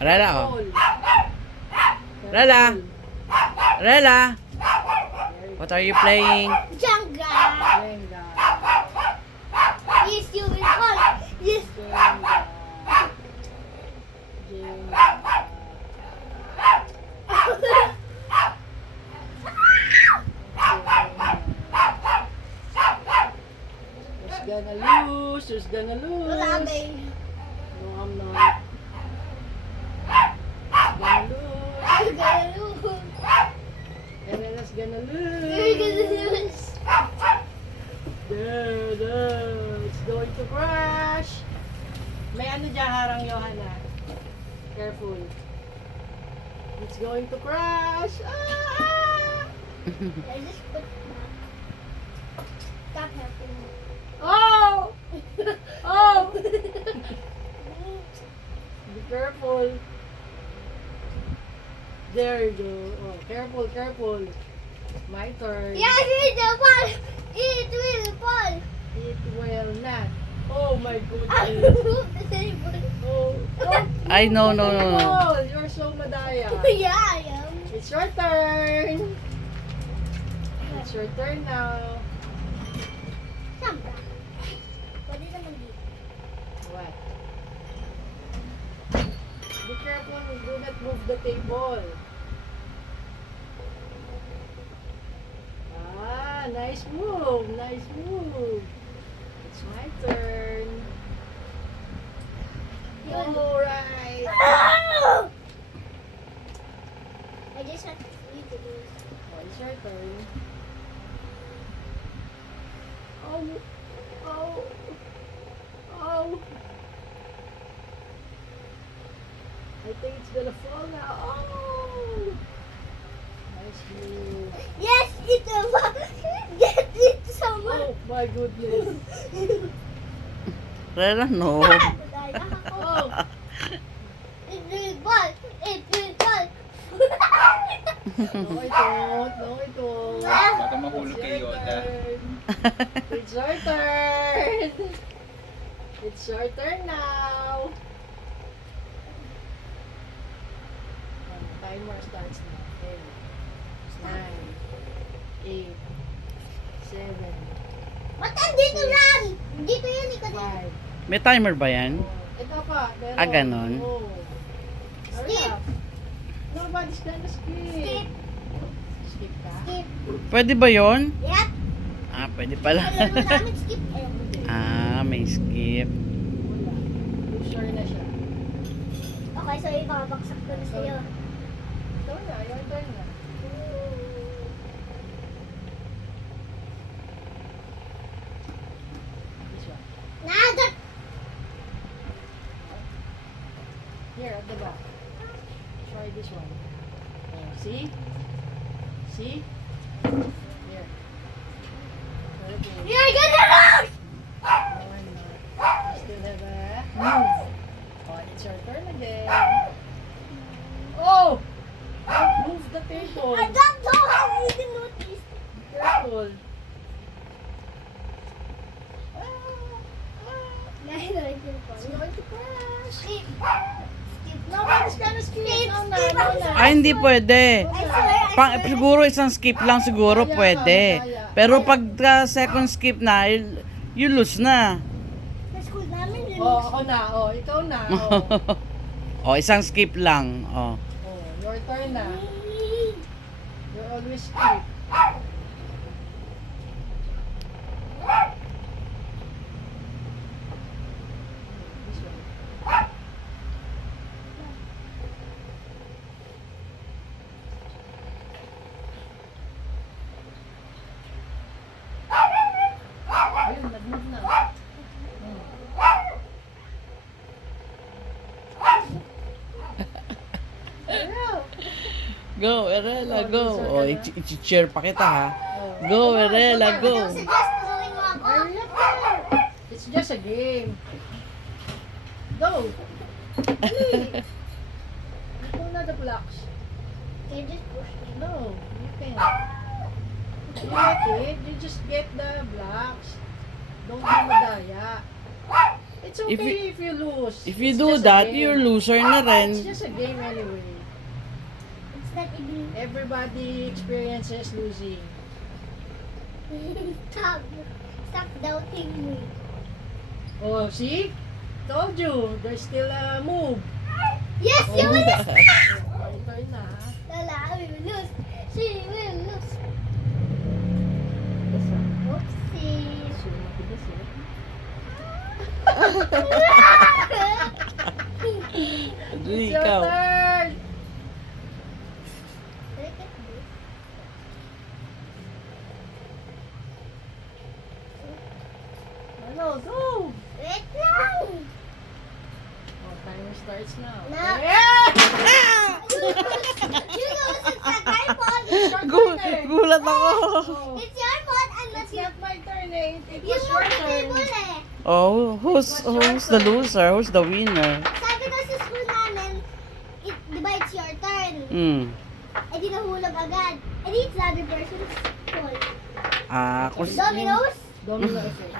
Rela, oh. Rela. Rela. What are you playing? Jenga. Jenga. Yes, you will fall. Yes. Jenga. Jenga. Who's gonna lose? Who's gonna lose? Grabe. No, I'm not. Gonna lose. You're gonna lose. Erena's gonna You're gonna lose. lose. There. It's going to crash. May ano dyan harang, Johanna. Careful. It's going to crash. Ah! I just put stop helping me. Oh! Oh! Be careful. There you go. Oh, careful, careful. My turn. Yes, it will fall. It will fall. It will not. Oh my I goodness. moved the table. Oh. Oh. Ay, no, no, no, no. Oh, you're so madaya. Yeah, I am. It's your turn. It's your turn now. Sambra. Pwede naman dito. What? Be careful. Do not move the table. Ah, nice move. Nice move. It's my turn. Alright. I just have to eat the lose. Oh, it's your turn. Oh. Oh. Oh. I think it's gonna fall now. Oh. Nice move. Yes, it will fall. Get it, someone. Oh my goodness. Rela, no. Oh. It will fall. It will fall. No, I don't. No, I don't. Baka mahulog It's kay your Yoda. turn. It's your turn. It's your turn now. Timer starts now. 10, 9, 8, 7, Ba't andito yan? Dito yan, ikaw dito. 5. May timer ba yan? Ito pa. Meron. Ah, ganon? Oo. Hurry Skip. up. Nobody's gonna skip. Skip. Skip ka? Skip. Pwede ba yon? Yep. Ah, pwede pala. Alam mo namin skip. Eh. Ah, may skip. Wala. Sure na siya. Okay, so ibabaksak ko na sa'yo. Ito na. Your turn na. This one. Nagat! Here, at the back. Try this one. Oh, see? See? Here. Okay. You're gonna lose! No, I'm not. You still have a move. Oh, it's your turn again. Oh! Don't move the table. I don't know how you even noticed. Careful. Dahil it will It's fall. going to crash. Skip. Skip. Nobody's gonna skip. Skip, No, no, skip. no, no. Ay, hindi pwede. I swear, Pang, siguro isang skip lang siguro Madaya ka, pwede. madaya. Pero pag second skip na, you lose na. Sa school namin, Oh, ako na. Oh, ikaw na. Oh. O, isang skip lang. O. Oh, your turn na. You're always skip. This one. Ayun, nag-move na. Hmm. Ayun. Go, Erela, go. O, i-cheer pa kita ha. Oh. Go, Erela, go. Don't suggest gawin mo ako. Hurry up there. It's just a game. Go. Hey. You pull na the blocks. Can you just push me? No, you can't. You get it. You just get the blocks. Don't be madaya. It's okay if you lose. If you It's do just a that, game. you're loser na It's rin. just a game anyway. It's not even. Everybody experiences losing. Stop. Stop doubting me. Oh, see? Told you, there's still a move. Yes, you will lose. Turn na. Lala, we will lose. She will lose. Oopsie. Ano It's your ikaw? turn! Look at this. Ano, go! Wait lang. Oh, timer starts now. Now. Yeah! You lose. It's not my fault. It's your Gu- turn. gulat ako. Oh, It's your fault and not it's your. not my turn eh. It You was moved your the turn. table eh. Oh, who's the loser? Who's the winner? Sabi daw sa school namin, di ba it's your turn? Hmm. Eh di nahulog agad. Eh di it's the other person's fault. Ah, Dominoes? Domino effect.